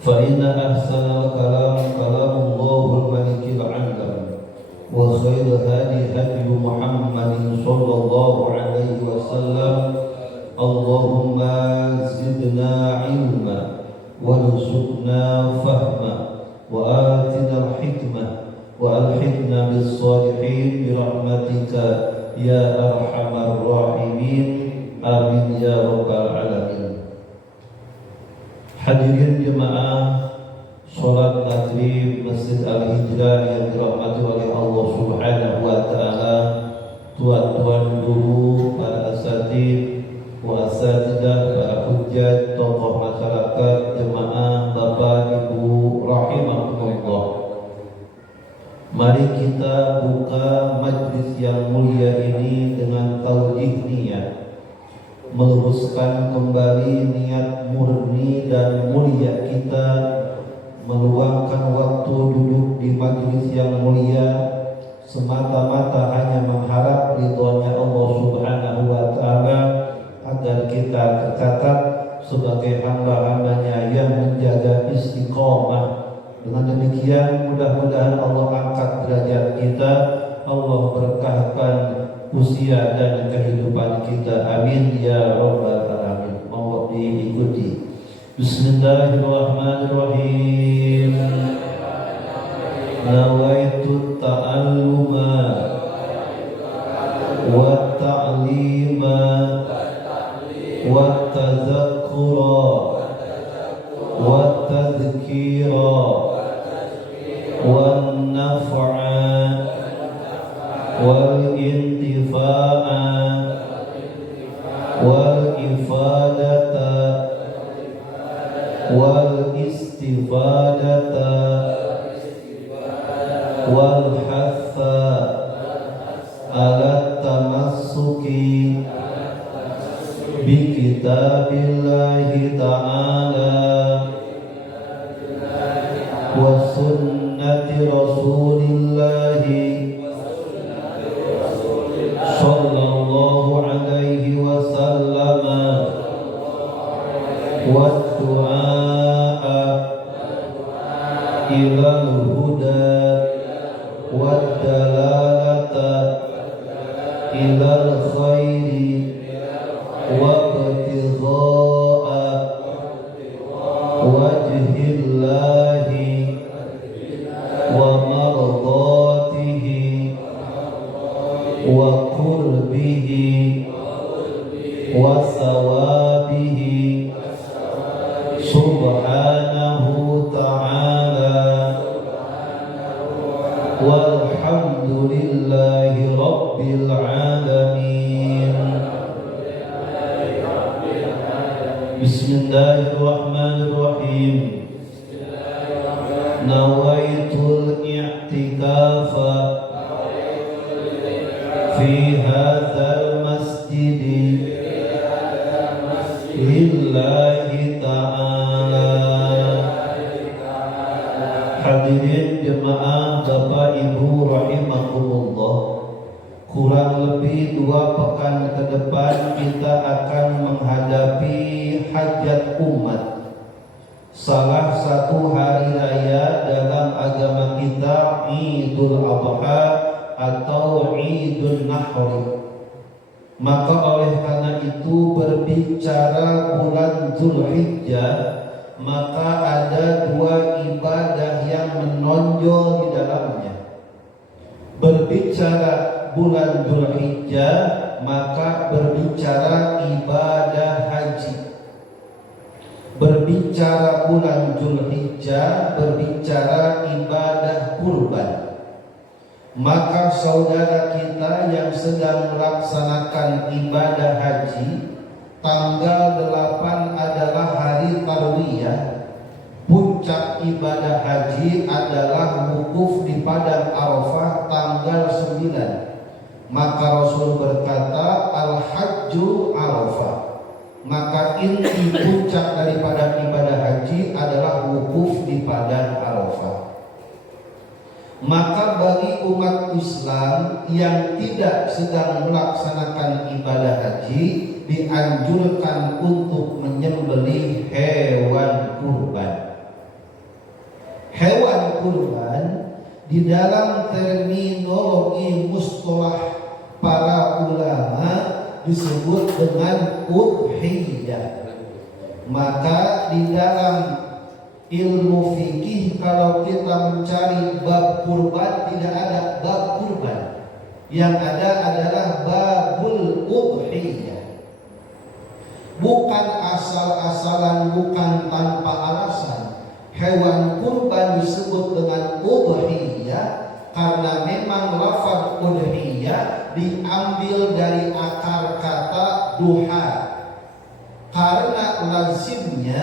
فإن أحسن الكلام كلام الله الملك العلم وخير هدي هدي محمد صلى الله عليه وسلم اللهم زدنا علما وارزقنا فهما وآتنا الحكمة وألحقنا بالصالحين برحمتك يا أرحم الراحمين آمين يا رب العالمين. Hadirin jemaah sholat maghrib Masjid Al-Hijrah yang dirahmati oleh Allah Subhanahu wa Ta'ala, tuan-tuan guru, para asatid, wasatidah, para hujjat, tokoh masyarakat, jemaah, bapak, ibu, rahimahumullah. Mari kita buka majlis yang mulia ini dengan taujih niat, meluruskan kembali niat murni dan mulia kita, meluangkan waktu duduk di majlis yang mulia semata-mata hanya mengharap ridhonya Allah Subhanahu wa Ta'ala, agar kita tercatat sebagai hamba-hambanya yang menjaga istiqomah. Dengan demikian mudah-mudahan Allah angkat derajat kita, Allah berkahkan usia dan kehidupan kita, amin ya rabbal alamin. Monggo diikuti. Bismillahirrahmanirrahim. Nawaitu ta'alluma wa ta'lima wa tadhakkura wa tadhkira wa naf'a wal intifa'a wal ifadata wal istifadata wal hatha ala tamassuki bi kitabillahi ta'ala wa sunnati rasulillahi sallallahu alaihi wasallam wa du'a ila al-huda wa dalalata ila al-khairi wa ibtigha'a wajhillahi wa mardatihi wa qurbihi wa sawabihi subhanahu ta'ala walhamdulillahi rabbil alamin. Bismillahirrahmanirrahim. Nawaitul i'tikafa fi hadzal masjid lillahi ta'ala. Hadirin jemaah Bapak Ibu rahimakumullah, kurang lebih 2 pekan ke depan kita akan menghadapi hajat umat, salah satu hari raya dalam agama kita, Idul Adha atau Idul Nahri. Maka oleh karena itu berbicara bulan Dzulhijjah, maka ada 2 ibadah yang menonjol di dalamnya. Berbicara bulan Dzulhijjah, maka berbicara ibadah haji. Berbicara bulan Dzulhijjah, berbicara ibadah kurban. Maka saudara kita yang sedang melaksanakan ibadah haji, tanggal 8 adalah hari tarwiyah. Puncak ibadah haji adalah wukuf di padang Arafah tanggal 9. Maka Rasul berkata, al-hajju Arafah. Maka inti puncak daripada ibadah haji adalah wukuf di padang Arafah. Maka bagi umat Islam yang tidak sedang melaksanakan ibadah haji, dianjurkan untuk menyembelih hewan kurban. Di dalam terminologi mustalah para ulama disebut dengan udhiyah. Maka di dalam ilmu fikih kalau kita mencari bab kurban, tidak ada bab kurban. Yang ada adalah babul udhiyah. Bukan asal-asalan, bukan tanpa alasan. Hewan kurban disebut dengan udhiyah karena memang lafaz udhiyah diambil dari akar kata duha. Karena lazimnya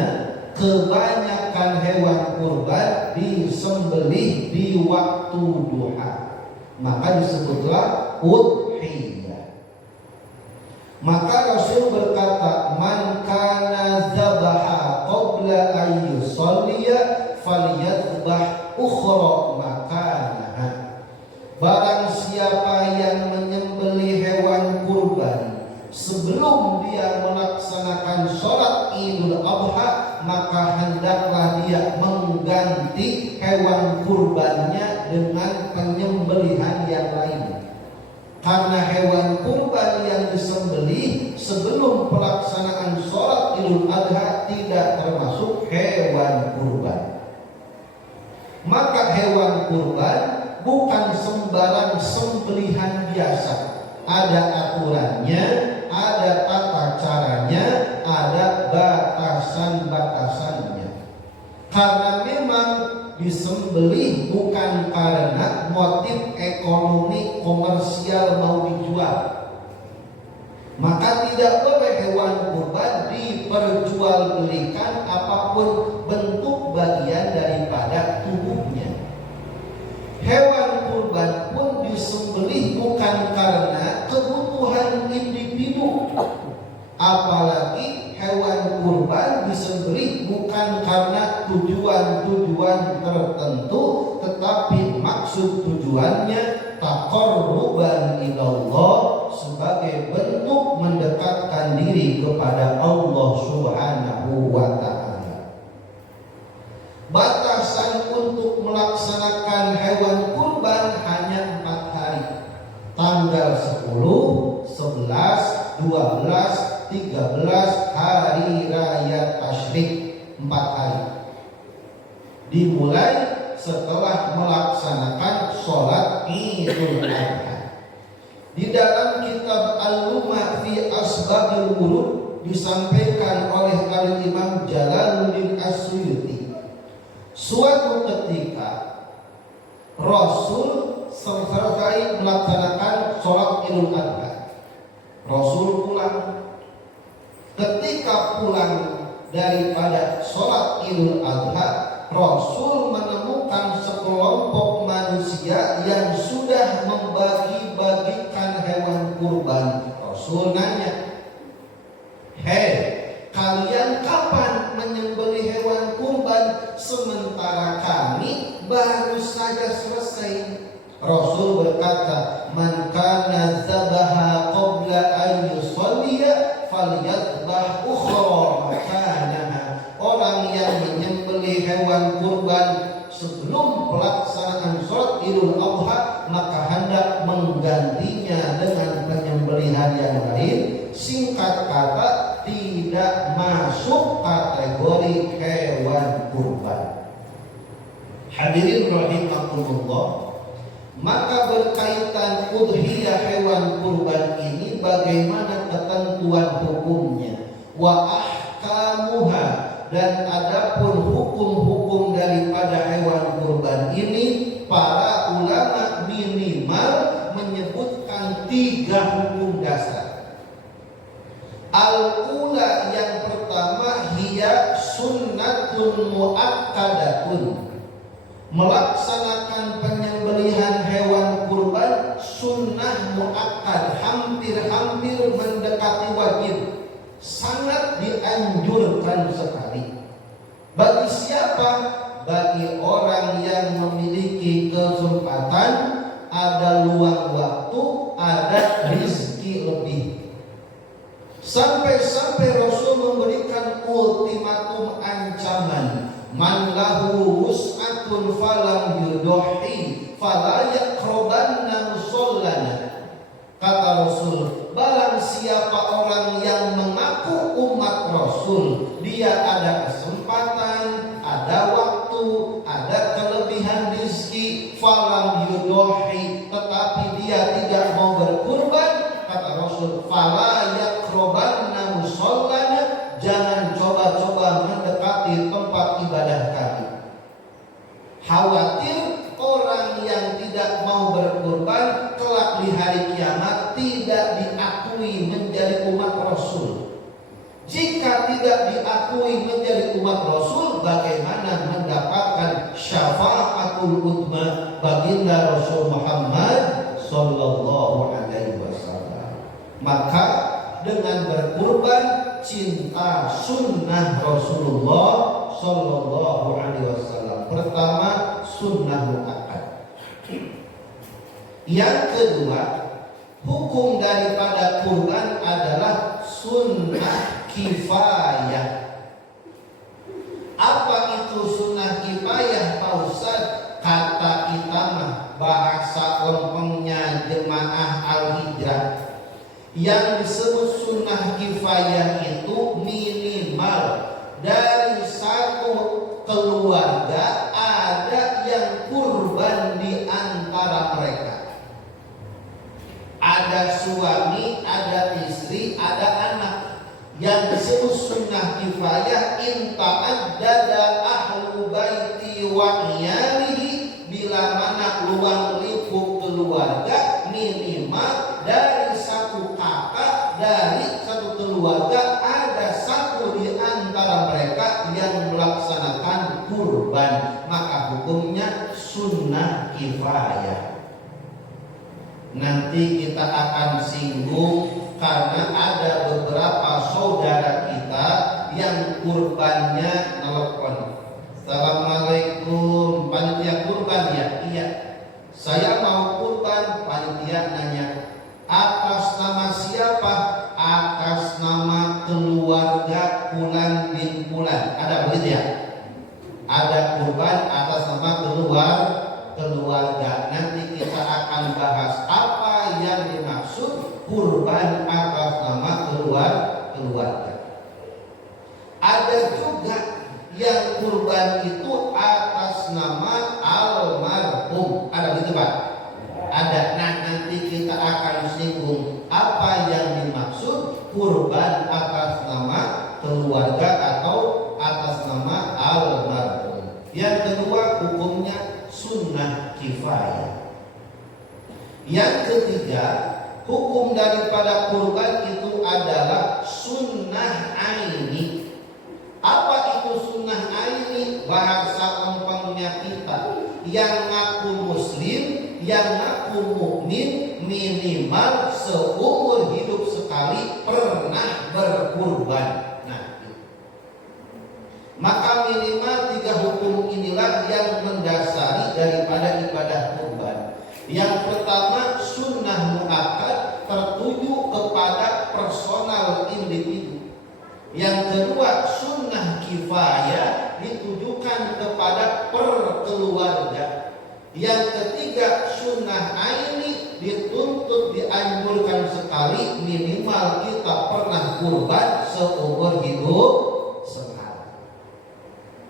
kebanyakan hewan kurban disembelih di waktu duha, maka disebutlah udhiyah. Maka Rasul berkata, man kana dzabaha qabla an yusalliya falyadhbah ukhra makanaha. Barang siapa yang menyembelih hewan kurban sebelum dia melaksanakan sholat Idul Adha, maka hendaklah dia mengganti hewan kurbannya dengan penyembelihan yang lain. Karena hewan kurban yang disembelih sebelum pelaksanaan sholat Idul Adha tidak termasuk hewan kurban. Maka hewan kurban bukan sembarang sembelihan biasa. Ada aturannya, ada tata caranya, ada batasan-batasannya. Karena memang disembelih bukan karena motif ekonomi komersial mau dijual, maka tidak boleh hewan kurban diperjualbelikan apapun bentuk bagian daripada tubuhnya. Hewan kurban pun disembelih bukan karena kebutuhan individu, apalagi hewan kurban disembelih bukan karena tujuan-tujuan tertentu, tetapi maksud tujuannya taqarruban ilallah, sebagai bentuk mendekatkan diri kepada Allah Subhanahu wa ta'ala. Batasan untuk melaksanakan hewan kurban hanya 4 hari. Tanggal 10, 11, 12, 13 hari raya tasyrik, 4 hari. Dimulai setelah melaksanakan sholat Idul Adha. Di dalam kitab Al-Lumah fi Asbabil Wurud disampaikan oleh Al-Imam Jalaluddin As-Suyuti, suatu ketika Rasul selesai melaksanakan sholat Idul Adha, Rasul pulang. Ketika pulang daripada sholat Idul Adha, Rasul menemukan sekelompok manusia yang sudah membagi-bagikan hewan kurban. Rasul nanya, "Hei, kalian kapan menyembelih hewan kurban sementara kami baru saja selesai?" Rasul berkata, "Man kana dzabaha qabla an yusalliya falyadbah ukhra makanaha." Orang yang menyembelih hewan kurban sebelum pelaksanaan sholat Idul Adha, maka hendak menggantinya dengan penyembelihan yang lain. Singkat kata, tidak masuk kategori hewan kurban. Hadirin rahimakumullah. Maka berkaitan udhiyah hewan kurban ini, bagaimana ketentuan hukumnya, wa ahkamuha, dan adapun hukum-hukum daripada hewan kurban ini, para ulama minimal menyebutkan 3 hukum dasar. Al-ula, yang pertama, hiya sunnatun muakkadatun. Melaksanakan penyembelihan hewan kurban sunnah muakkad, hampir-hampir mendekati wajib, sangat dianjurkan sekali. Bagi siapa? Bagi orang yang memiliki kesempatan, ada luang waktu, ada rezeki lebih. Sampai-sampai Rasul memberikan ultimatum, ancaman, man lahu wus'atun falam yudhi fala yaqrabanna musallana. Kata Rasul, barang siapa orang yang mengaku umat Rasul, dia ada kesempatan, ada waktu, ada kelebihan rezeki, falam yudohi, tetapi dia tidak mau berkurban, kata Rasul, fala yaqrabanna musallana, jangan coba-coba mendekati tempat ibadah kami. Khawatir orang yang tidak mau berkurban kelak di hari kiamat tidak diakui menjadi umat Rasul. Jika tidak diakui menjadi umat Rasul, bagaimana mendapatkan syafaatul uzma baginda Rasul Muhammad sallallahu alaihi wasallam? Maka dengan berkurban cinta sunnah Rasulullah sallallahu alaihi wasallam. Pertama, sunnah muakkad. Yang kedua, hukum daripada kurban adalah sunnah kifayah. Apa itu sunnah kifayah, Pak Ustaz? Kata kita mah bahasa lempengnya jemaah al-hijrah. Yang disebut sunnah kifayah itu minimal dari satu keluarga ada yang kurban di antara mereka. Ada suami, ada istri, ada anak. Yang disebut sunnah kifayah, inta'addada ahlu baiti wa iyalihi, bila mana luang lingkup keluarga minimal dari satu kakak, dari satu keluarga ada satu di antara mereka yang melaksanakan kurban, maka hukumnya sunnah kifayah. Nanti kita akan singgung karena ada beberapa saudara kita yang kurbannya nelpon. Assalamualaikum, panitia kurban ya? Iya. Saya mau kurban, panitia nanya, atas nama siapa? Atas nama keluarga Fulan bin Fulan. Ada begitu ya? Ada kurban atas nama keluarga. Nanti kita akan bahas apa yang dimaksud kurban atas nama keluarga. Ada juga yang kurban itu atas nama almarhum. Ada begitu Pak? Ada. Nah, nanti kita akan singgung apa yang dimaksud kurban atas nama keluarga atau atas nama almarhum. Yang kedua, hukumnya sunnah kifayah. Yang ketiga, hukum daripada kurban itu adalah sunnah aini. Apa itu sunnah aini? Bahasa lempengnya kita, yang ngaku muslim, yang ngaku mukmin, minimal seumur hidup sekali pernah berkurban. Maka minimal 3 hukum inilah yang mendasari daripada ibadah kurban. Yang pertama, sunnah muakkad, tertuju kepada personal individu. Yang kedua, sunnah kifayah, ditujukan kepada perkeluarga. Yang ketiga, sunnah aini, dituntut dianjurkan sekali minimal kita pernah kurban seumur hidup sekali.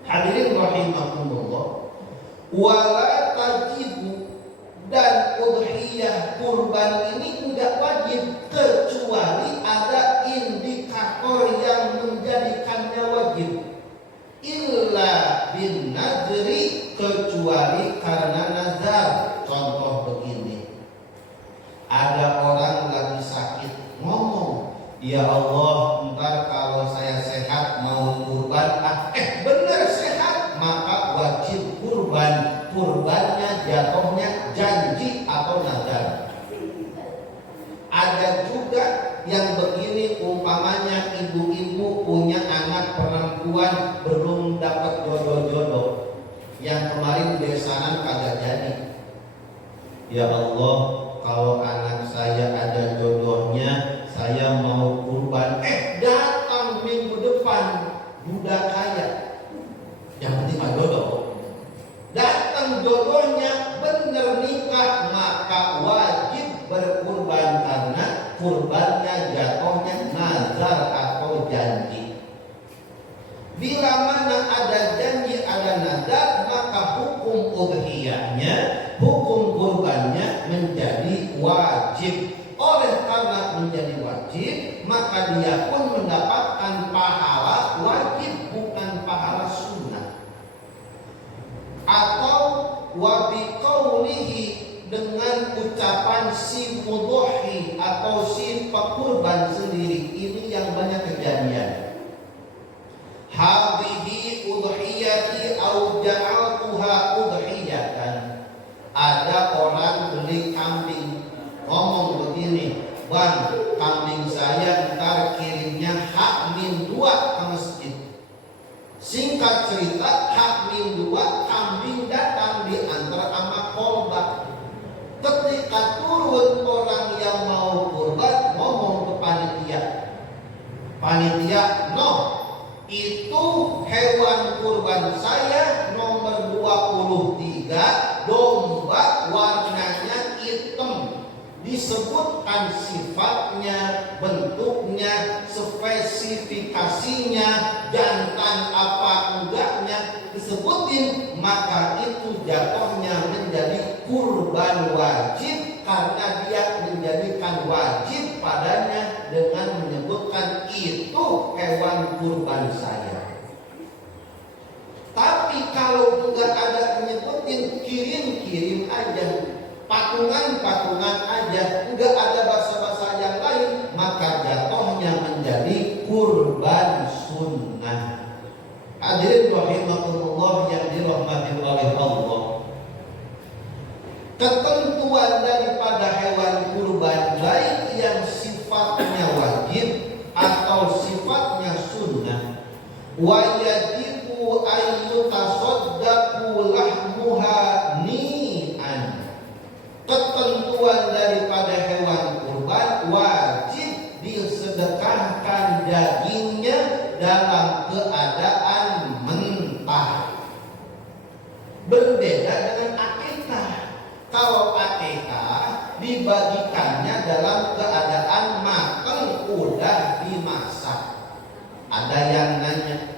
Hadirin rahimakumullah, wala tajibu, dan udhiyah kurban ini tidak wajib kecuali ada indikator yang menjadikannya wajib. Illa bin nadri, kecuali karena nazar. Contoh begini, ada orang lagi sakit ngomong, ya Allah, ntar kalau saya sehat mau kurban, benar sehat, maka wajib kurban. Kurbannya jatuhnya janji atau nazar. Ada juga yang begini, umpamanya ibu-ibu punya anak perempuan belum dapat jodoh-jodoh, yang kemarin besanan kagak jadi. Ya Allah, kalau anak saya ada jodohnya, saya mau kurban. Datang minggu depan budak kaya, yang penting ada jodoh. Datang jodohnya bener nih Bila mana ada janji, ada nadar, maka hukum udhiyahnya, hukum kurbannya menjadi wajib. Oleh karena menjadi wajib, maka dia pun mendapatkan pahala wajib, bukan pahala sunnah. Atau wabiqaulihi, dengan ucapan si mudhi atau si pekurban sendiri. Ini yang banyak kejadian. Hadhihi udhiyati au ja'altuha udhiyatan. Ada orang beli kambing, ngomong begini, "Bang, kambing saya ntar kirimnya H-2 ke masjid." Singkat cerita, H-2 kambing datang diantar sama kolbak. Ketika turun orang yang mau kurban ngomong ke panitia, "Panitia, no, itu hewan kurban saya nomor 23, domba warnanya hitam." Disebutkan sifatnya, bentuknya, spesifikasinya, jantan apa enggaknya disebutin, maka itu jatuhnya menjadi kurban wajib, karena dia menjadikan wajib padanya dengan menyebutkan itu hewan kurban saya. Tapi kalau enggak ada menyebutin, kirim-kirim aja, patungan-patungan aja, enggak ada bahasa-bahasa yang lain, maka jatuhnya menjadi kurban sunnah. Hadirin rahimakumullah yang dirahmati oleh Allah. Ketentuan daripada hewan kurban, baik yang sifatnya wajib atau sifatnya sunnah, wa yajibu ayyutasaddaqu lahmuha ni'an. Ketentuan daripada hewan kurban, wajib disedekahkan dagingnya dalam keadaan mentah. Berbeda dengan akikah. Kalau akikah dibagikannya dalam keadaan matang, udah dimasak. Ada yang nanya,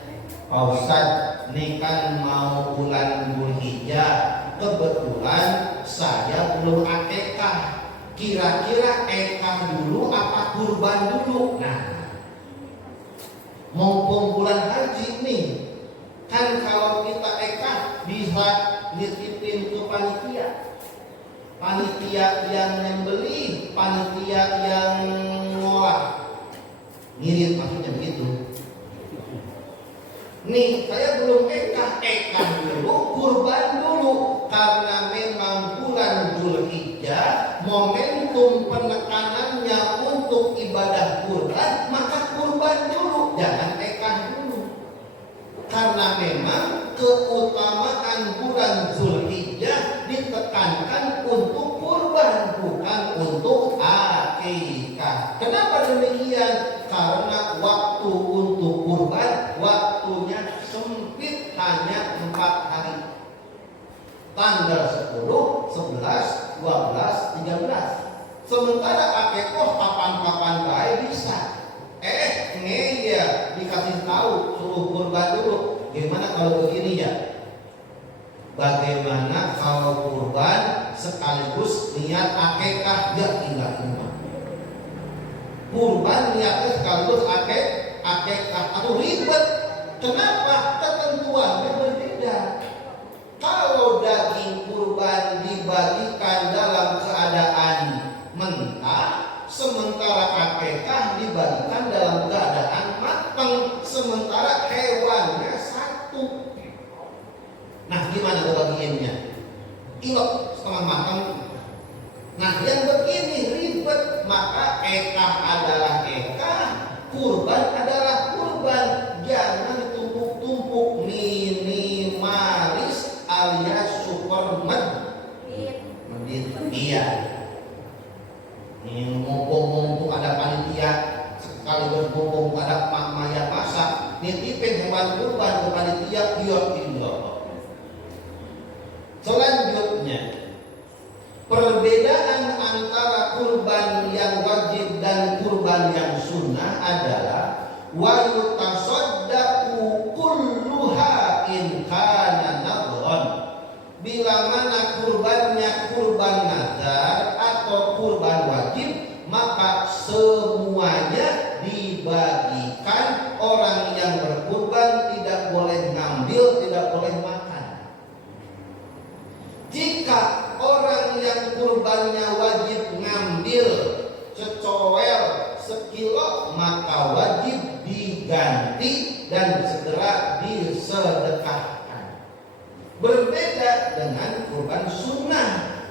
"Pak Ustadz, ini kan mau bulan Dzulhijjah, kebetulan saya belum akikah. Kira-kira akikah dulu apa kurban dulu?" Nah, mumpung bulan haji nih, kan kalau kita akikah bisa nitipin ke panitia. Panitia yang membeli, panitia yang ngolah, ngirim, maksudnya begitu. Nih, saya belum ekah dulu, kurban dulu, karena memang bulan Dzulhijjah momentum penekanannya untuk ibadah kurban, maka kurban dulu, jangan ekah dulu. Karena memang keutamaan bulan Dzulhijjah ditekankan untuk kurban, bukan untuk akikah. Kenapa demikian? Karena waktu untuk kurban, waktunya sempit, hanya 4 hari. Tanggal 10, 11, 12, 13. Sementara akikah kapan-kapan baik bisa. Ya dikasih tahu suruh kurban dulu. Gimana kalau begini ya? Bagaimana kalau kurban sekaligus niat akikah? Ya tinggal rumah. Kurban niatnya sekaligus akikah. Aduh ribet. Kenapa? Ketentuannya berbeda. Kalau daging kurban dibagikan dalam keadaan mentah, sementara akikah dibagikan dalam keadaan matang, sementara hewannya satu. Nah, gimana kebagiannya? Ilok setengah matang. Nah, yang begini ribet. Maka ekah adalah ekah, kurban adalah kurban. Jangan ditumpuk-tumpuk, minimalis alias super medit. Iya. Ini mumpung ada panitia, sekaligus mumpung ada mama yang masak, nitipin hewan kurban ke panitia, iya. Selanjutnya, perbedaan antara kurban yang wajib dan kurban yang sunnah adalah wa yutasaddaqu kullu segera disedekahkan. Berbeda dengan kurban sunnah.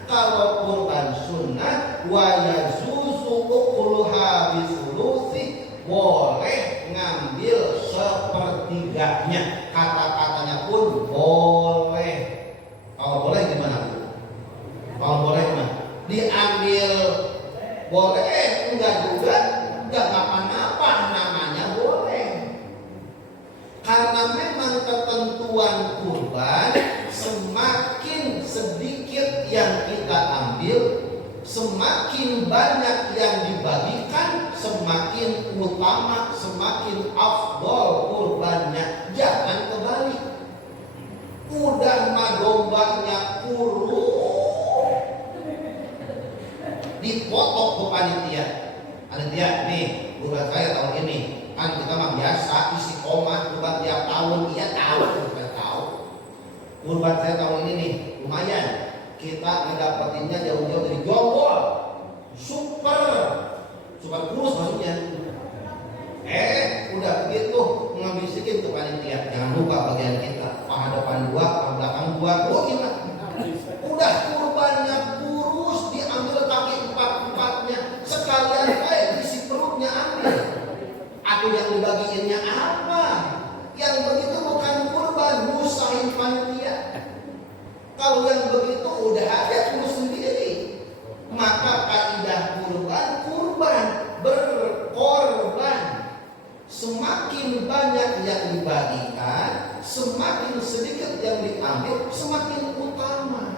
Kalau kurban sunnah wa yazuzu ukuluha bisulusi, boleh ngambil sepertiganya. Kata-katanya pun boleh. Kalau boleh gimana Bu? Kalau boleh gimana? Diambil boleh, enggak juga, enggak apa-apa, namanya boleh. Karena memang ketentuan kurban, semakin sedikit yang kita ambil, semakin banyak yang dibagikan, semakin utama, semakin afdol kurbannya. Jangan kebalik. Udah mah dombanya dipotong ke panitia. Panitia nih, kurban saya tahun ini. Kan kita mah biasa isi koma kurban tiap tahun. Iya tahu, kita tahu. Kurban saya tahun ini nih, lumayan. Kita ngedapetinnya jauh-jauh dari Jonggol. Super kurus maksudnya. Udah begitu ngabisikin ke panitia. Jangan lupa bagian kita. Paha depan 2, paha belakang 2. Gimana? Udah kurbannya kurus, diambil kaki 4-4-nya. Sekalian isi perutnya ambil. Aku yang dibagiinnya apa? Yang begitu bukan kurban, nyusahin panitia. Kalau yang begitu udah ada urus sendiri. Maka kaidah kurban berkorban. Semakin banyak yang dibagikan, semakin sedikit yang diambil, semakin utama.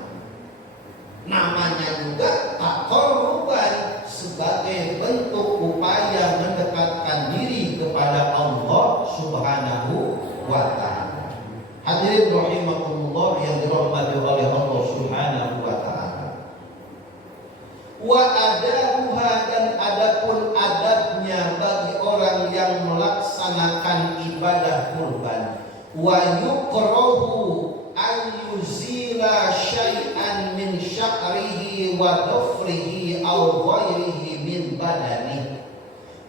Namanya juga takorban, sebagai bentuk upaya mendekatkan diri kepada Allah Subhanahu wa ta'ala. Hadirin rahimakumullah yang dirahmati oleh Allah Subhanahu wa ta'ala. Wa adabuha, dan adapun adabnya bagi orang yang melaksanakan ibadah kurban. Wa yukrahu an yuzila syai'an min sya'rihi wa dhafrihi aw ghairihi min badani.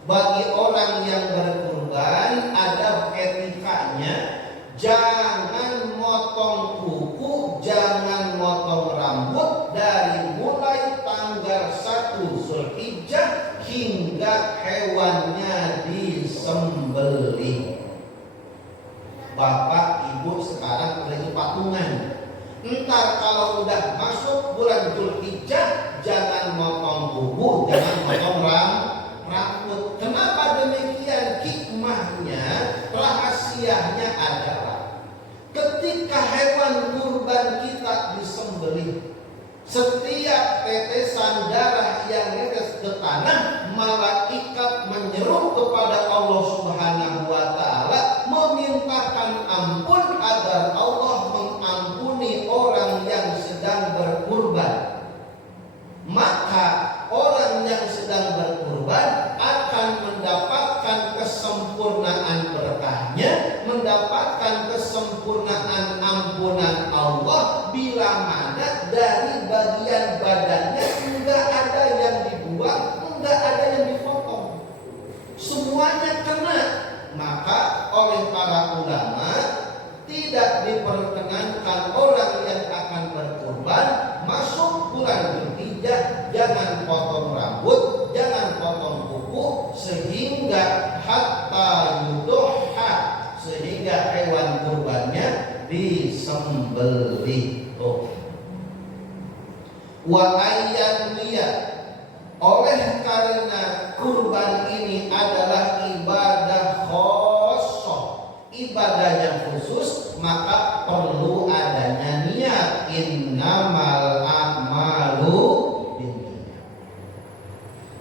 Bagi orang yang berkurban, adab etikanya, jangan motong kuku, jangan motong rambut dari mulai tanggal 1 Zulhijjah hingga hewannya disembelih. Bapak Ibu sekarang lagi patungan. Entar kalau udah masuk bulan Zulhijjah, jangan motong kuku, jangan motong rambut. Kenapa demikian? Hikmahnya, rahasianya adalah ketika hewan kurban kita disembelih, setiap tetesan darah yang netes ke tanah, malaikat menyeru kepada Allah Subhanahu wa ta'ala, memintakan ampun agar Allah mengampuni orang yang sedang berkurban. Maka orang yang sedang berkurban akan mendapatkan kesempurnaan berkahnya, mendapatkan kesempurnaan ampunan Allah, bila mana dari bagian badannya enggak ada yang dibuang, enggak ada yang dipotong, semuanya kena. Maka oleh para ulama, tidak diperkenankan orang yang akan berkurban masuk bulan Zulhijjah jangan potong rambut, jangan potong kuku, sehingga hatta yudoha, sehingga hewan kurbannya disembelih. Wa ayyan liya, oleh karena kurban ini adalah ibadah khosoh, ibadah yang khusus, maka perlu adanya niat. Innamal a'malu binniyat.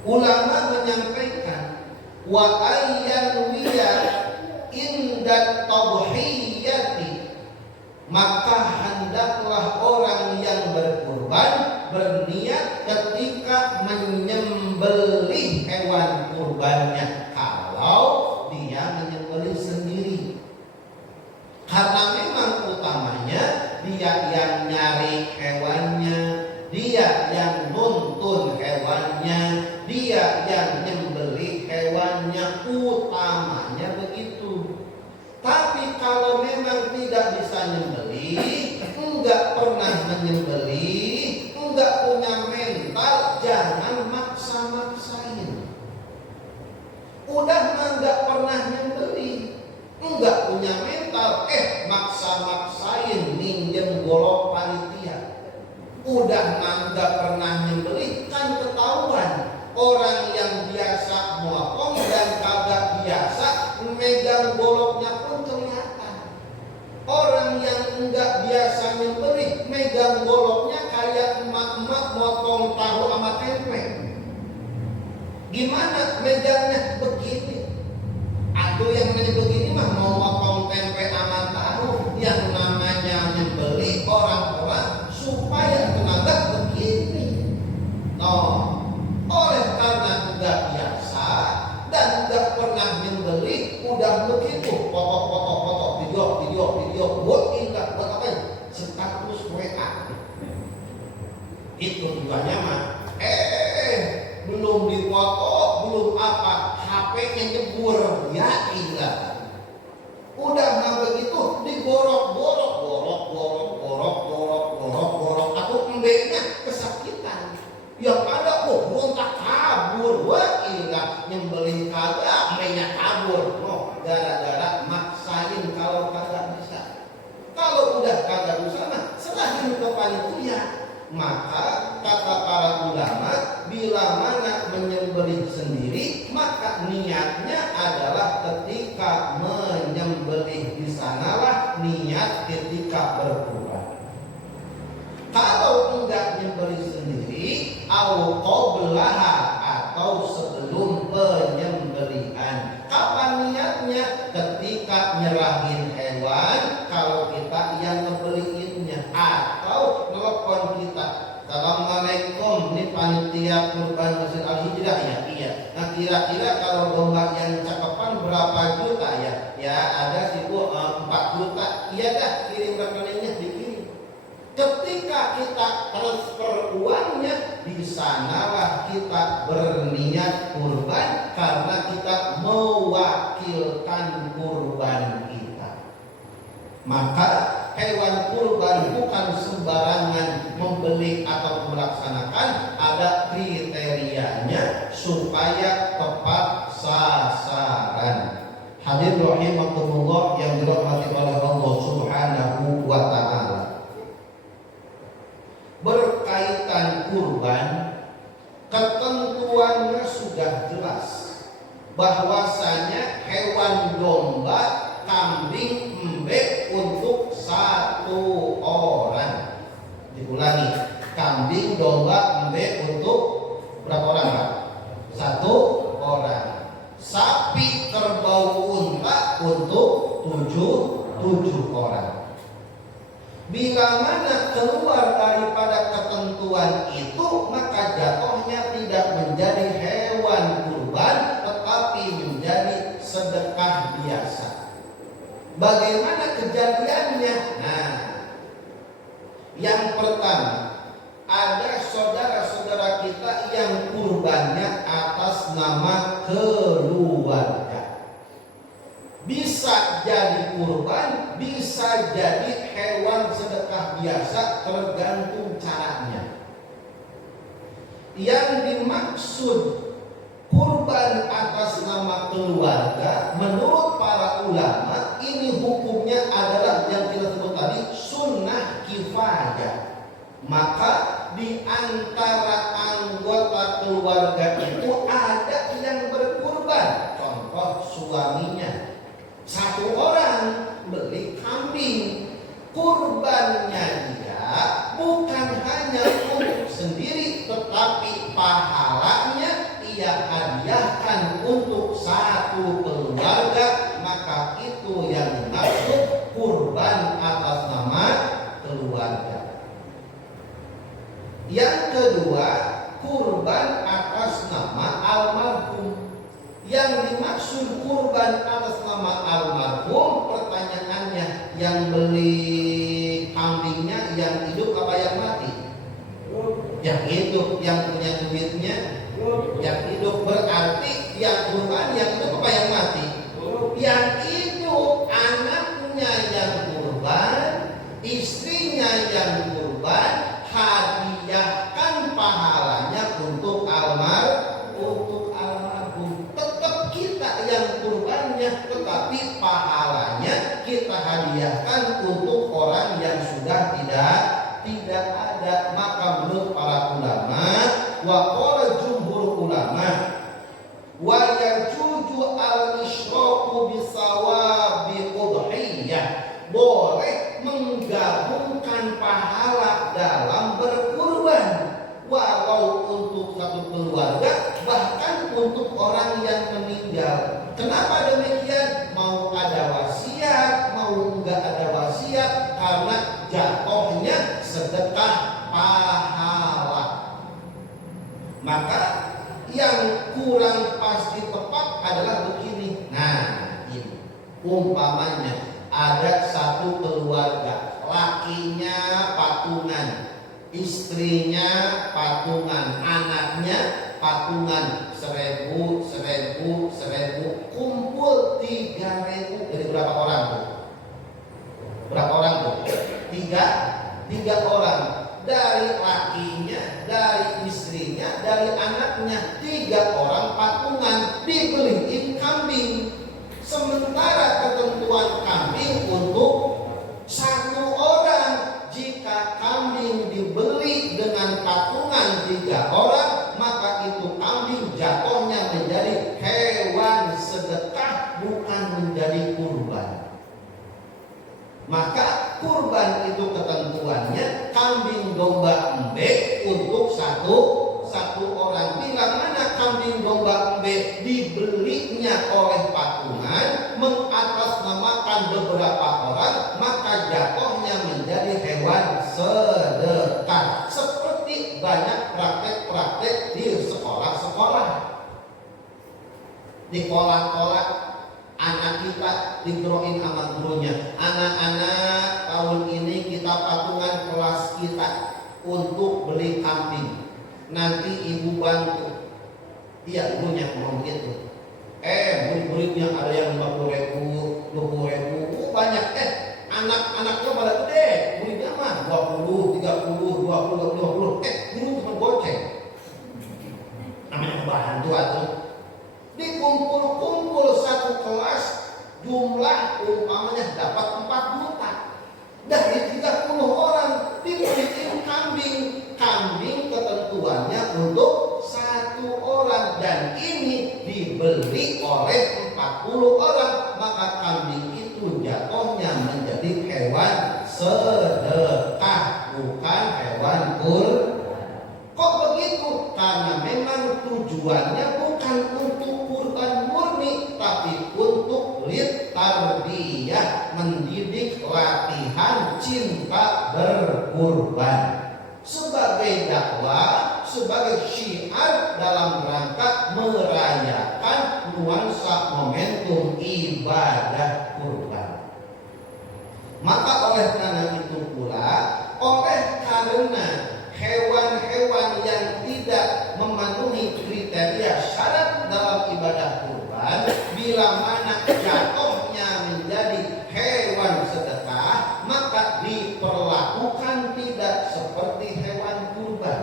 Ulama menyampaikan wa ayyan liya inda tadhiyati, maka hendaklah orang yang berkurban berniat ketika menyembelih hewan kurbannya, kalau dia menyembelih sendiri. Karena memang utamanya dia yang nyari hewannya, dia yang nuntun hewannya, dia yang nyembelih hewannya, utamanya begitu. Tapi kalau kalau memang tidak bisa nyembelih, enggak pernah menyembelih, enggak punya mental, jangan maksa-maksain. Udah enggak pernah nyembelih, enggak punya mental, maksa-maksain minjem golok panitia. Udah enggak pernah nyembelih, kan ketahuan. Orang yang biasa motong dan kagak biasa megang goloknya pun kelihatan. Orang yang enggak biasa nyembelih megang goloknya kayak emak-emak motong tahu sama tempe. Gimana megangnya? Begini. Atau yang begini mah mau motong tempe sama tahu. Yang namanya nyembelih orang-orang supaya tenaga begini. Oleh karena enggak biasa dan enggak pernah nyembelih, udah begitu foto-foto video buat enggak buat apa? Status WA. Itu tujuannya mah. Belum dipoto, belum apa, HP-nya nyebur, ya enggak. Udah nggak begitu digorok-gorok, aku embeknya kesakitan. Yang ada berontak kabur, wah iya nyembelih kagak, mainnya kabur. Gara-gara maksain kalau kagak bisa. Kalau udah kagak bisa, serahin ke panitia. Maka kata para ulama, bila mana menyembelih sendiri, maka niatnya adalah ketika menyembelih di sanalah niat ketika berkurban. Kalau enggak nyembelih sendiri, au qablaha atau sebelum penyembelihan. Kapan niatnya? Ketika nyerahin hewan, kalau kita yang ngebeliinnya, atau nelfon kita, Assalamualaikum, ini panitia kurban Masjid Al-Hijrah ya? Iya. Nah kira-kira kalau domba yang cakepan berapa juta ya? Ya ada sih Bu 4 juta. Iya dah, kirim rekeningnya dikirim. Ketika kita transfer uangnya, di sanalah kita berniat kurban karena kita mewakilkan kurban kita. Maka hewan kurban bukan sembarangan membeli atau melaksanakan, ada kriterianya supaya tepat sasaran. Hadirin rahimakumullah yang dirahmati oleh Allah Subhanahu wa taala. Berkaitan kurban, ketentuannya sudah jelas bahwasanya hewan domba, kambing, embek untuk 1 orang. Diulangi, kambing, domba, embek untuk berapa orang Pak? 1 orang. Sapi, kerbau, unta untuk 7 orang. Bila mana keluar daripada ketentuan itu, maka jatuhnya tidak menjadi hewan kurban, tetapi menjadi sedekah biasa. Bagaimana kejadiannya? Nah, yang pertama, ada saudara-saudara kita yang kurbannya atas nama keluarga. Bisa jadi kurban, bisa jadi hewan sedekah biasa, tergantung caranya. Yang dimaksud kurban atas nama keluarga, menurut para ulama, ini hukumnya adalah yang kita sebut tadi sunnah kifayah. Maka di antara anggota keluarga itu ada yang berkurban. Contoh suaminya, 1 orang beli kambing, kurbannya dia bukan hanya untuk sendiri, tetapi pahalanya ia hadiahkan untuk 1 keluarga. Maka itu yang dimaksud kurban atas nama keluarga. Yang kedua, kurban atas nama almarhum. Yang dimaksud kurban atas nama almarhum, pertanyaannya, yang beli kambingnya yang hidup apa yang mati? Yang hidup. Yang punya duitnya yang hidup. Berarti yang kurban yang hidup apa yang mati? Yang hidup. Anaknya istrinya yang kurban, hadiahkan pahalanya untuk almarhum. Tetap kita yang kurbannya, tetapi pahalanya kita hadiahkan untuk orang yang sudah tidak ada. Maka menurut para ulama, wa qala jumhur ulama, wa yajuju al-isyraqu bisawabi udhiyah, boleh menggabungkan pahala dalam berkurban, walau untuk satu keluarga, bahkan untuk orang yang meninggal. Kenapa demikian? Mau ada wasiat, mau enggak ada wasiat, karena jatuhnya sedekah pahala. Maka yang kurang pasti tepat adalah begini. Nah, ini umpamanya ada satu keluarga, lakinya patungan, istrinya patungan, anaknya patungan, 1000, kumpul 3000. Jadi berapa orang tuh? Berapa orang tuh? Tiga orang. Dari lakinya, dari istrinya, dari anaknya, 3 orang patungan, dibeliin kambing. Sementara ketentuan kambing untuk 1 orang. Jika kambing dibeli dengan patungan 3 orang, maka itu kambing jatuhnya menjadi hewan sedekah, bukan menjadi kurban. Maka kurban itu ketentuannya kambing domba embe untuk satu orang. Bila mana kambing domba embe dibelinya oleh patungan, mengatasnamakan beberapa orang, maka jatuhnya menjadi hewan sedekah. Seperti banyak praktek-praktek di sekolah-sekolah, di kolak-kolak. Anak kita digeroin sama gurunya, anak-anak tahun ini kita patungan kelas kita untuk beli kambing, nanti ibu bantu. Iya, ibunya ngomong gitu. Murid-muridnya ada yang 50.000, 20.000, banyak. Anak-anaknya pada gede, muridnya mah 20, 30, 20, 50. Guru cuma goceng. Namanya bantu atuh. Dikumpul-kumpul satu kelas, jumlah umpamanya dapat 4 juta. Dari 30 orang dibeliin kambing. Kambing ketentuannya untuk 1 orang, dan ini dibeli oleh 40 orang. Maka kambing itu jatuhnya menjadi hewan sedekah, bukan hewan kurban. Kok begitu? Karena memang tujuannya bukan untuk kurban murni, tapi untuk tarbiyah, mendidik, latihan cinta berkurban, sebagai dakwah, sebagai syiar dalam rangka merayakan nuansa momentum ibadah kurban. Maka oleh karena itu pula, karena hewan-hewan yang tidak memenuhi kriteria syarat dalam ibadah kurban, bila mana jatuhnya menjadi hewan sedekah, maka diperlakukan tidak seperti hewan kurban.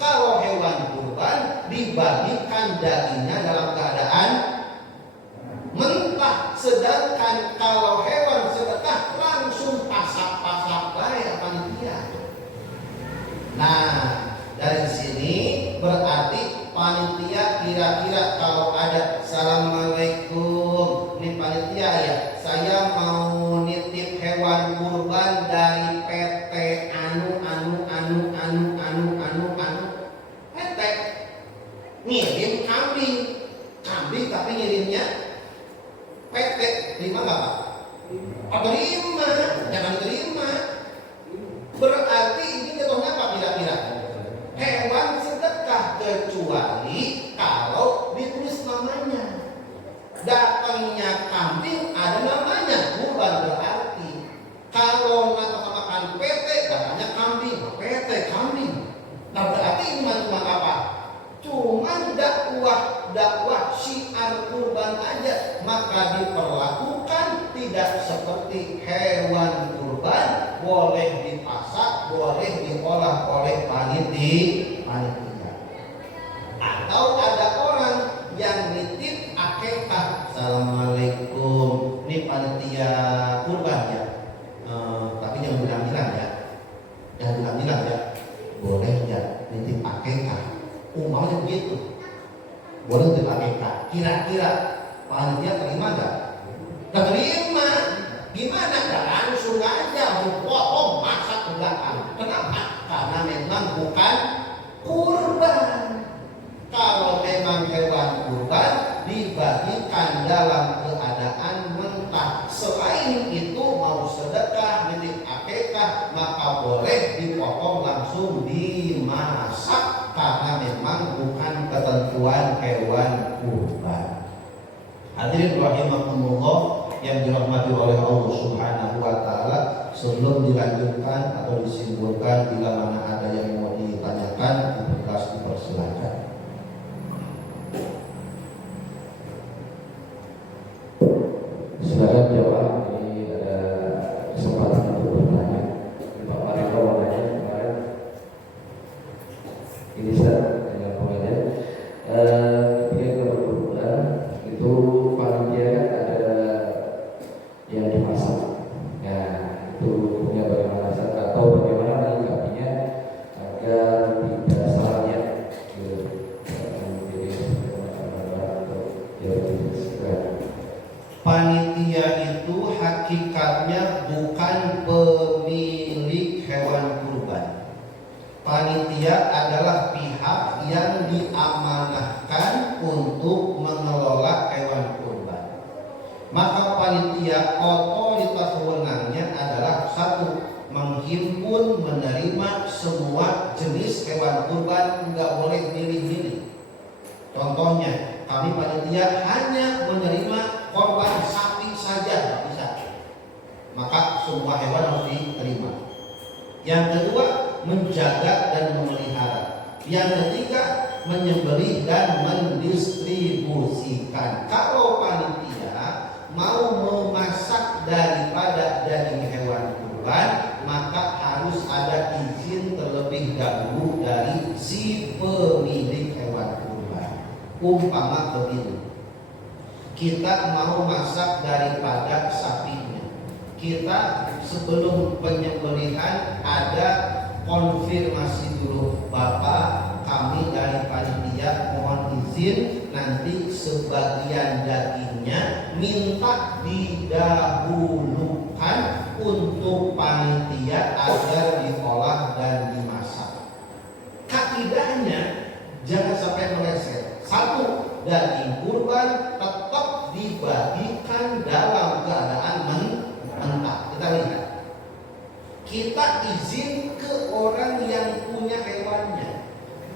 Kalau hewan kurban dibagikan dagingnya dalam keadaan mentah, sedangkan kalau hewan sedekah langsung pasak-pasak baik panitia. Nah, dari sini berarti panitia kira-kira kalau ada assalamualaikum, ini panitia ya, saya mau nitip hewan kurban dari PT PT ngirim kambing tapi ngirimnya PT, terima nggak Pak? Terima, jangan terima. Berarti ini jatuhnya apa kira-kira? Hewan sedekah, kecuali kalau ditulis namanya. Datangnya kambing ada namanya, kurban berarti. Kalau namakan PT, datangnya kambing, PT kambing. Nah berarti ini cuma apa? Cuma dakwah syiar kurban aja, maka diperlakukan tidak seperti hewan kurban, boleh dipasak, boleh diolah oleh panitia. Atau ada orang yang nitip akikah, assalamualaikum, ini panitia kurban ya, tapi yang bilang-bilang ya, boleh ya nitip akikah, umpamanya begitu, boleh nitip akikah. Kira-kira panitia terima nggak? Terima. Gimana? Nggak langsung aja dipotong masak ke belakang. Kenapa? Karena memang bukan kurban. Kalau memang hewan kurban dibagikan dalam keadaan mentah. Selain itu mau sedekah, nitip akikah, maka boleh dipotong langsung dimasak karena memang bukan ketentuan hewan kurban. Hadirin rahimakumullah yang dirahmati oleh Allah Subhanahu wa taala, sebelum dilanjutkan atau disimpulkan, bila mana ada yang mau ditanyakan, dipersilakan. Silakan jawab, ini ada kesempatan untuk bertanya. Pak Mariko mau tanya kemarin. Ini saya dengan pengajar. Ketika berbulan itu panitia kan ada yang dimasak. Nah, itu punya bagaimana atau bagaimana menyikapinya agar tidak salahnya gitu. Panitia itu hakikatnya bukan pemilik hewan kurban. Panitia adalah pihak yang diamanahkan untuk mengelola hewan kurban. Maka panitia otoritas wewenangnya adalah satu, menghimpun, menerima semua jenis hewan kurban, nggak boleh milih-milih. Contohnya, kami panitia hanya menerima korban sapi saja, bisa. Maka semua hewan harus diterima. Yang kedua, menjaga dan memelihara. Yang ketiga, menyembelih dan mendistribusikan. Kalau panitia mau memasak daripada daging hewan kurban, maka harus ada izin terlebih dahulu dari si pemilik hewan kurban. Umpama begini, kita mau masak daripada sapinya, kita sebelum penyembelihan ada konfirmasi dulu, Bapak, kami dari panitia mohon izin nanti sebagian dagingnya minta didahulukan untuk panitia agar diolah dan dimasak. Kaidahnya jangan sampai meleset. Satu, daging kurban tetap dibagikan dalam keadaan mentah. Kita lihat, kita izin ke orang yang punya hewannya,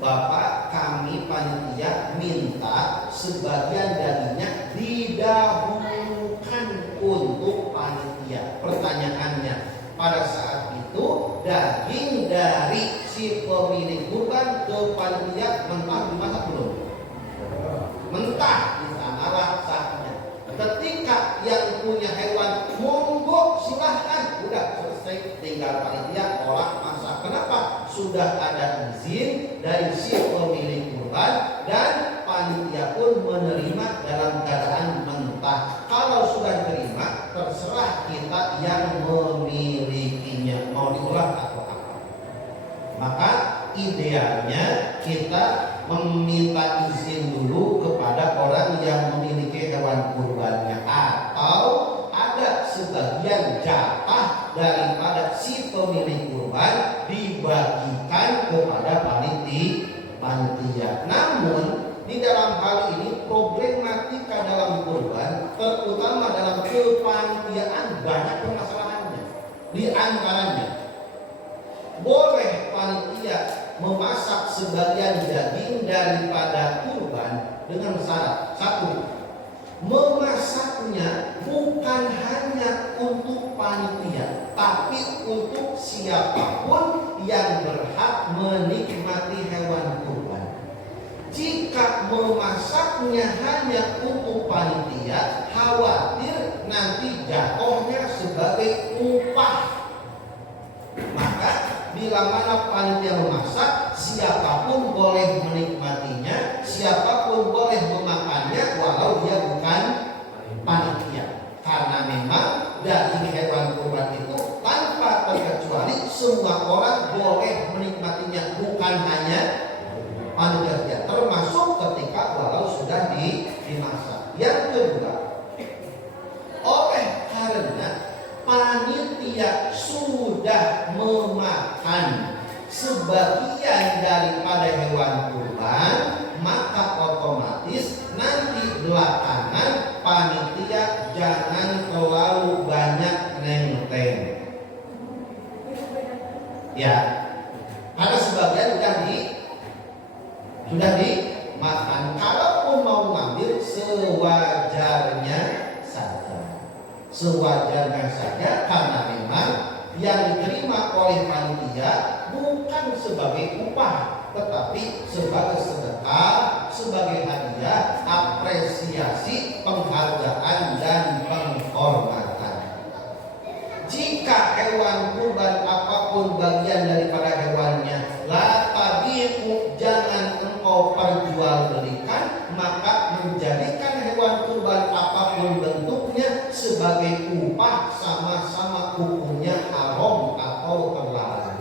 Bapak, kami panitia minta sebagian dagingnya didahulukan untuk panitia. Pertanyaannya, pada saat itu daging dari si pemilik kurban ke panitia mentah dimasak belum? Mentah, di sanalah sahnya. Ketika yang punya hewan monggo silahkan, udah selesai, tinggal panitia olah masak. Kenapa? Sudah ada izin dari si pemilik kurban dan panitia pun menerima dalam keadaan mentah. Kalau sudah terima, terserah kita yang memilikinya mau diolah atau apa. Maka idealnya kita meminta izin dulu kepada orang yang memiliki hewan kurbannya, atau ada sebagian jatah daripada si pemilik kurban dibagikan kepada panitia. Namun di dalam hal ini problematika dalam kurban, terutama dalam kepanitiaan, banyak permasalahannya. Di antaranya, boleh panitia memasak sebagian daging daripada kurban dengan syarat, satu, memasaknya bukan hanya untuk panitia, tapi untuk siapapun yang berhak menikmati hewan kurban. Jika memasaknya hanya untuk panitia, khawatir nanti jatuhnya sebagai upah. bila mana panitia memasak, siapapun boleh menikmatinya, siapapun boleh memakannya walau dia bukan panitia. Karena memang daging hewan kurban itu tanpa terkecuali semua orang boleh menikmatinya, bukan hanya panitia, termasuk ketika walau sudah dimasak. Yang kedua, oleh karena panitia sudah memakan sebagian daripada hewan kurban, maka otomatis nanti belakangan panitia jangan terlalu banyak nenteng. Ya, ada sebagian sudah dimakan. Kalaupun mau ngambil sewajarnya saja, karena memang yang diterima oleh panitia bukan sebagai upah, tetapi sebagai sedekah, sebagai hadiah, apresiasi, penghargaan dan penghormatan. Jika hewan kurban apapun bagian daripada hewannya, la tabi'u, jangan engkau perjualbelikan, maka menjadikan hewan kurban apapun bentuknya sebagai upah sama-sama hukumnya haram atau terlarang.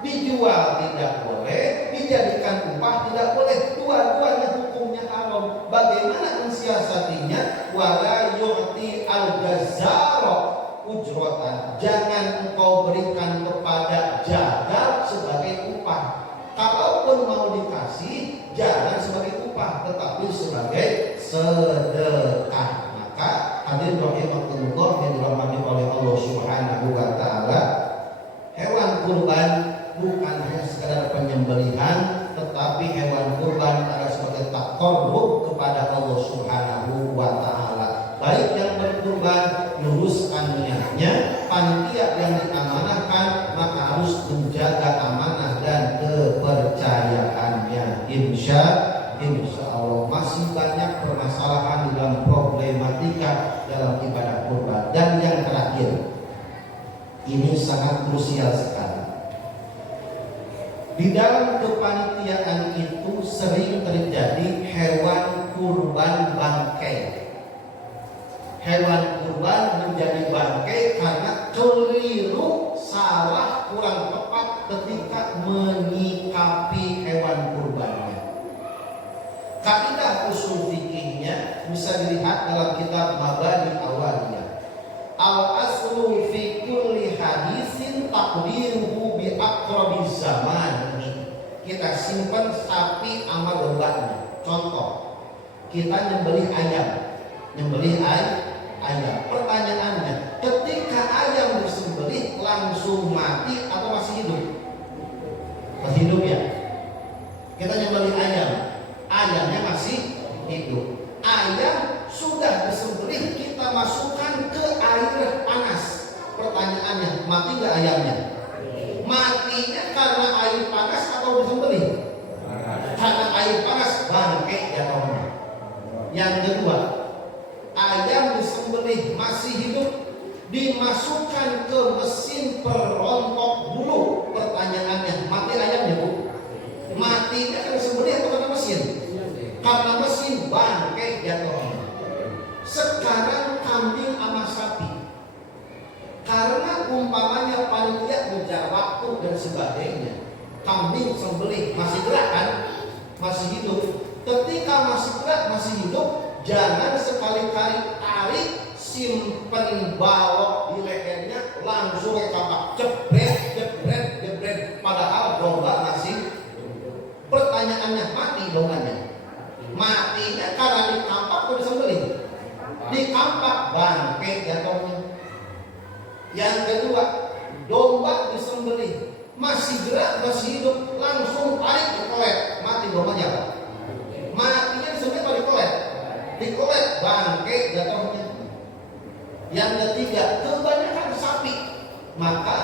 Dijual tidak boleh, dijadikan upah tidak boleh, dua-duanya hukumnya haram. Bagaimana mensiasatinya? Wala yu'ti al-jazzara ujrotan, jangan engkau berikan kepada jagal sebagai upah. Kalaupun mau dikasih, jangan sebagai upah, tetapi sebagai sedekah. Maka hadirin rahimakumullah yang dirahmati oleh Allah Subhanahu wa taala, hewan kurban bukan hanya sekadar penyembelihan, tetapi hewan kurban adalah sebagai taqarrub kepada Allah Subhanahu wa taala. Baik yang berkurban luruskan niatnya, panitia yang diamanahkan maka harus menjaga amanah dan kepercayaannya. Insya Allah masih banyak permasalahan dalam problematika dalam ibadah kurban. Dan yang terakhir, ini sangat krusial sekali. Di dalam kepanitiaan itu sering terjadi hewan kurban bangkai. Hewan kurban menjadi bangkai karena keliru, salah, kurang tepat ketika menyikapi hewan kurbannya. Kaidah usul fikihnya bisa dilihat dalam kitab Mabani Awaliyah. Al-aslu fi kulli hadisin taqdiruhu bi aqrabiz zaman. Kita simpan sapi sama dombanya. Contoh, kita nyembelih ayam. Pertanyaannya, ketika ayam disembelih langsung mati atau masih hidup? Masih hidup ya. Kita nyembelih ayam, ayamnya masih hidup. Ayam sudah disembelih, kita masukkan ke air panas. Pertanyaannya, mati nggak ayamnya? Matinya karena air panas atau disembelih? Karena air panas, bangkai jatuhnya. Yang kedua, ayam disembelih masih hidup, dimasukkan ke mesin perontok bulu. Pertanyaannya, mati ayamnya bu? Matinya kan disembelih atau karena mesin? Karena mesin, bangkai jatuhnya. Sekarang kambing sama sapi, karena umpamanya panitia ngejar waktu dan sebagainya, kambing sembelih masih gerak kan? Masih hidup. Ketika masih gerak, masih hidup, jangan sekali-kali tarik, simpen balok di lehernya, langsung ke kampak, jebret, padahal domba masih. Pertanyaannya, mati dombanya? Matinya karena di kampak atau disembelih? Di kampak, bangkai jatuhnya. Yang kedua, domba disembelih, masih gerak, masih hidup, langsung tarik dikolet, mati dombanya. Matinya disembelih atau dikolet? Dikolet, bangkai jatuhnya. Yang ketiga, kebanyakan sapi, maka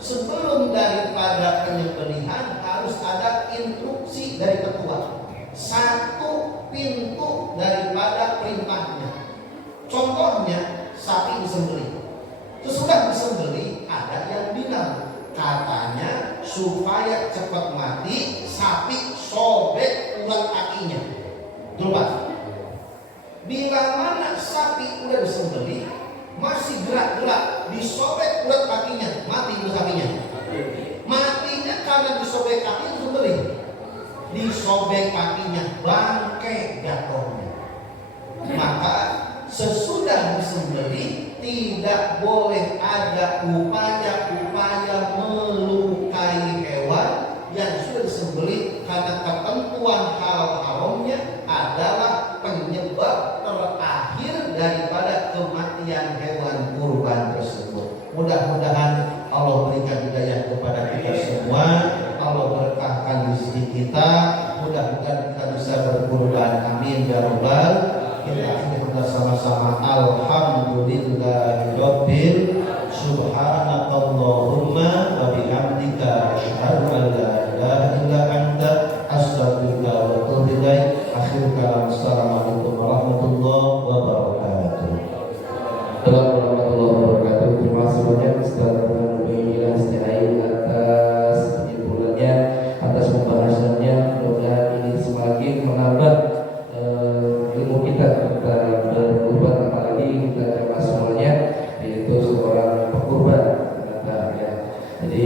sebelum daripada penyembelihan harus ada instruksi dari ketua, satu pintu daripada perintahnya. Contohnya, sapi disembelih, sesudah disembelih ada yang bilang, katanya supaya cepat mati, sapi sobek urat kakinya. Betul Pak? Bila mana sapi udah disembelih masih gerak-gerak, disobek urat kakinya, mati itu sapinya. Matinya karena disobek kakinya disembelih. Disobek kakinya, bangke jatuhnya. Maka sesudah disembelih tidak boleh ada upaya-upaya melukai hewan yang sudah disembelih, karena ketentuan halal haramnya adalah penyebab terakhir daripada kematian hewan kurban tersebut. Mudah-mudahan Allah berikan hidayah kepada kita semua, Allah berkahkan rezeki kita, mudah-mudahan kita bisa berkurban, amin ya rabbal. Kita akhiri bersama-sama alhamdulillahirabbil subhanakallahumma wa bihamdika asyhadu an la ilaha illa anta astaghfiruka wa atubu ilaik. Akhir kalam, assalamualaikum warahmatullahi wabarakatuh. Warahmatullahi wabarakatuh. Terima kasih banyak Ustaz Muhammad Istiain atas penyimpulannya, atas pembahasannya. Mudah-mudahan ini semakin menambah ilmu kita tentang berkurban, apalagi kita jamaah semuanya yaitu seorang pekurban. Jadi